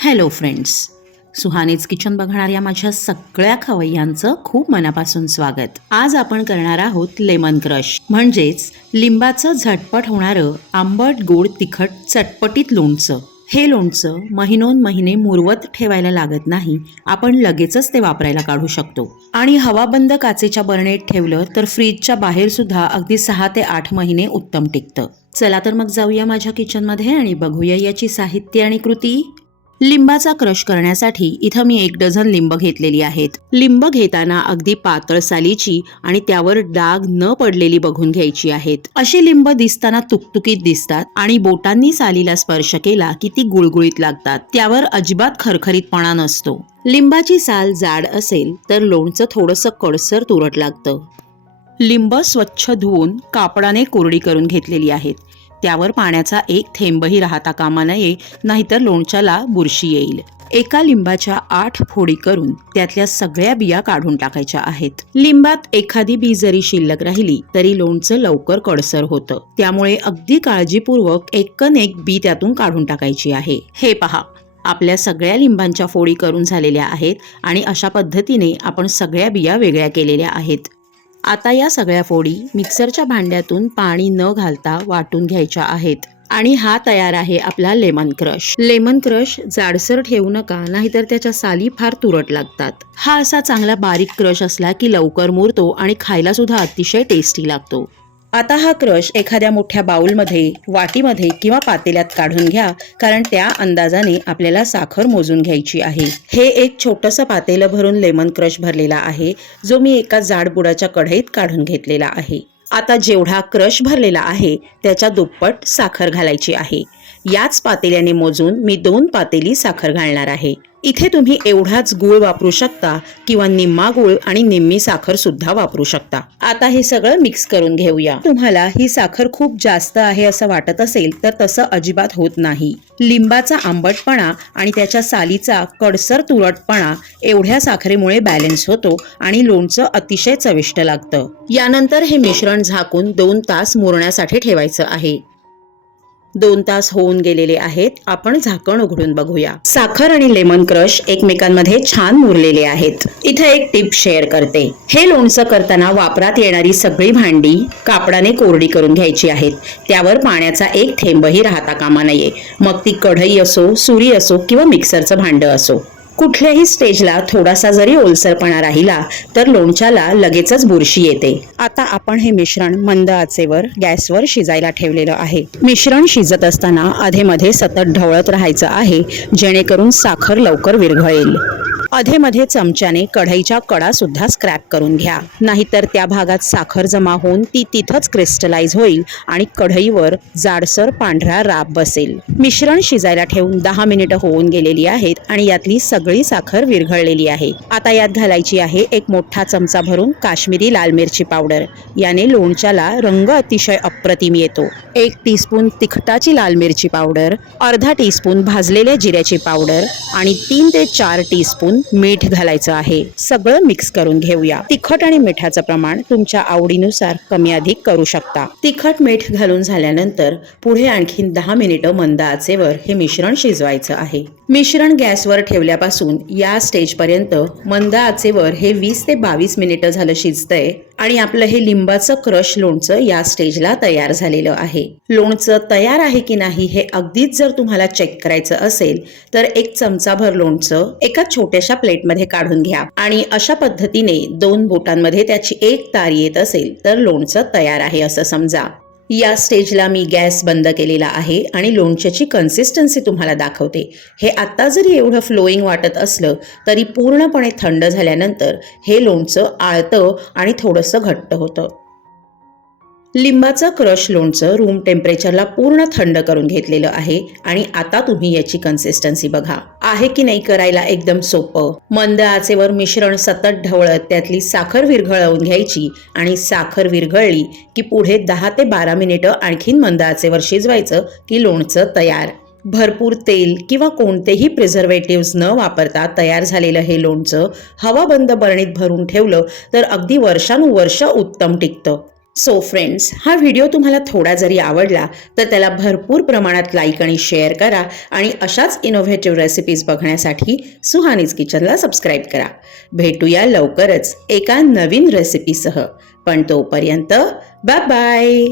Hello friends सुहानीच kitchen बघणाऱ्या माझ्या सगळ्या खवय्यांचं खूप मनापासून स्वागत. आज आपण करणार आहोत लेमन क्रश. म्हणजेच लिंबाचं झटपट होणारं आंबट गोड तिखट चटपटीत लोणचं. हे लोणचं महिनोन महिने मुरवत ठेवायला लागत नाही. आपण लगेचच ते वापरायला काढू शकतो. आणि हवाबंद काचेच्या बरणीत ठेवलं तर फ्रीजच्या बाहेर सुद्धा अगदी सहा ते आठ महिने उत्तम टिकतं. चला तर मग जाऊया माझ्या किचनमध्ये आणि बघूया याची साहित्य आणि कृती. लिंबाचा क्रश करण्यासाठी इथं मी एक डझन लिंब घेतलेली आहेत. लिंब घेताना अगदी पातळ सालीची आणि त्यावर डाग न पडलेली बघून घ्यायची आहेत. अशी लिंब दिसताना तुकतुकीत दिसतात आणि बोटांनी सालीला स्पर्श केला की ती गुळगुळीत लागतात. त्यावर अजिबात खरखरीतपणा नसतो. लिंबाची साल जाड असेल तर लोणचं थोडंसं कडसर तुरट लागतं. लिंब स्वच्छ धुवून कापडाने कोरडी करून घेतलेली आहेत. त्यावर पाण्याचा एक थेंबही राहता कामा नये नाहीतर लोणच्याला बुरशी येईल. एका लिंबाच्या आठ फोडी करून त्यातल्या सगळ्या बिया काढून टाकायच्या आहेत. लिंबात एखादी बी जरी शिल्लक राहिली तरी लोणचं लवकर कडसर होतं. त्यामुळे अगदी काळजीपूर्वक एकन एक बी त्यातून काढून टाकायची आहे. हे पहा आपल्या सगळ्या लिंबांच्या फोडी करून झालेल्या आहेत आणि अशा पद्धतीने आपण सगळ्या बिया वेगळ्या केलेल्या आहेत. आता या सगळ्या फोडी मिक्सरच्या भांड्यातून पाणी न घालता वाटून घ्यायच्या आहेत. आणि हा तयार आहे आपला लेमन क्रश. लेमन क्रश जाडसर ठेवू नका नाहीतर त्याच्या साली फार तुरट लागतात. हा असा चांगला बारीक क्रश असला की लवकर मुरतो आणि खायला सुद्धा अतिशय टेस्टी लागतो. आता हा क्रश एखाद्या मोठ्या बाऊलमध्ये वाटीमध्ये किंवा पातेल्यात काढून घ्या कारण त्या अंदाजाने आपल्याला साखर मोजून घ्यायची आहे. हे एक छोटंसं पातेलं भरून लेमन क्रश भरलेला आहे जो मी एका जाड बुडाच्या कढईत काढून घेतलेला आहे. आता जेवढा क्रश भरलेला आहे त्याच्या दुप्पट साखर घालायची आहे. याच पातेल्याने मोजून मी दोन पातेली साखर घालणार आहे. इथे तुम्ही एवढाच गुळ वापरू शकता किंवा निम्मा गुळ आणि निम्मी साखर सुद्धा वापरू शकता. आता हे सगळं मिक्स करून घेऊया. तुम्हाला ही साखर खूप जास्त आहे असं वाटत असेल तर तसं अजिबात होत नाही. लिंबाचा आंबटपणा आणि त्याच्या सालीचा कडसर तुरटपणा एवढ्या साखरेमुळे बॅलन्स होतो आणि लोणचं अतिशय चविष्ट लागतं. यानंतर हे मिश्रण झाकून दोन तास मुरण्यासाठी ठेवायचं आहे. दोन तास होऊन गेलेले आहेत. आपण झाकण उघडून बघूया. साखर आणि लेमन क्रश एकमेकांमध्ये छान मुरलेले आहेत. इथे एक टिप शेअर करते. हे लोणचं करताना वापरात येणारी सगळी भांडी कापडाने कोरडी करून घ्यायची आहेत. त्यावर पाण्याचा एक थेंबही राहता कामा नये. मग ती कढई असो सुरी असो किंवा मिक्सरचं भांडं असो. कुठल्याही स्टेजला थोडासा जरी ओलसरपणा राहिला तर लोणच्याला लगेचच बुरशी येते. आता आपण हे मिश्रण मंद आचेवर गॅसवर शिजायला ठेवलेलं आहे. मिश्रण शिजत असताना अधेमध्ये सतत ढवळत राहायचं आहे जेणेकरून साखर लवकर विरघळेल. अधेमध्ये चमच्याने कढईच्या कडा सुद्धा स्क्रॅप करून घ्या. नाहीतर त्या भागात साखर जमा होऊन ती तिथंच क्रिस्टलाइज होईल आणि कढईवर जाडसर पांढरा राब बसेल. मिश्रण शिजायला ठेवून दहा मिनिटं होऊन गेलेली आहेत आणि यातली सगळी साखर विरघळलेली आहे. आता यात घालायची आहे एक मोठा चमचा भरून काश्मीरी लाल मिरची पावडर याने लोणच्याला रंग अतिशय अप्रतिम येतो. एक टीस्पून तिखटाची लाल मिरची पावडर अर्धा टीस्पून भाजलेल्या जिऱ्याची पावडर आणि तीन ते चार टीस्पून मीठ घालायचं आहे. सगळं मिक्स करून घेऊया. तिखट आणि मिठाचं प्रमाण तुमच्या आवडीनुसार कमी अधिक करू शकता. तिखट मीठ घालून झाल्यानंतर पुढे आणखीन दहा मिनिटं मंद आचेवर हे मिश्रण शिजवायचं आहे. मिश्रण गॅसवर ठेवल्यापासून या स्टेजपर्यंत मंद आचेवर हे वीस ते बावीस मिनिटं झालं शिजतंय. आणि आपलं हे लिंबाचं क्रश लोणचं या स्टेजला तयार झालेलं आहे. लोणचं तयार आहे की नाही हे अगदीच जर तुम्हाला चेक करायचं असेल तर एक चमचाभर लोणचं एका छोट्याशा प्लेटमध्ये काढून घ्या. आणि अशा पद्धतीने दोन बोटांमध्ये त्याची एक तार येत असेल तर लोणचं तयार आहे असं समजा. या स्टेजला मी गॅस बंद केलेला आहे आणि लोणच्याची कन्सिस्टन्सी तुम्हाला दाखवते. हे आत्ता जरी एवढं फ्लोईंग वाटत असलं तरी पूर्णपणे थंड झाल्यानंतर हे लोणचं आळतं आणि थोडंसं घट्ट होतं. लिंबाचं क्रश लोणचं रूम टेम्परेचरला पूर्ण थंड करून घेतलेलं आहे आणि आता तुम्ही याची कन्सिस्टन्सी बघा. आहे की नाही करायला एकदम सोपं? मंद आचेवर मिश्रण सतत ढवळत त्यातली साखर विरघळवून घ्यायची आणि साखर विरघळली की पुढे दहा ते बारा मिनिटं आणखीन मंद आचेवर शिजवायचं की लोणचं तयार. भरपूर तेल किंवा कोणतेही प्रिझर्वेटिव्ह न वापरता तयार झालेलं हे लोणचं हवाबंद बरणीत भरून ठेवलं तर अगदी वर्षानुवर्ष उत्तम टिकतं. सो फ्रेंड्स हा व्हिडिओ तुम्हाला थोडा जरी आवडला तर त्याला भरपूर प्रमाणात लाईक आणि शेअर करा आणि अशाच इनोव्हेटिव्ह रेसिपीज बघण्यासाठी सुहानीज किचनला सबस्क्राईब करा. भेटूया लवकरच एका नवीन रेसिपीसह पण तोपर्यंत बाय बाय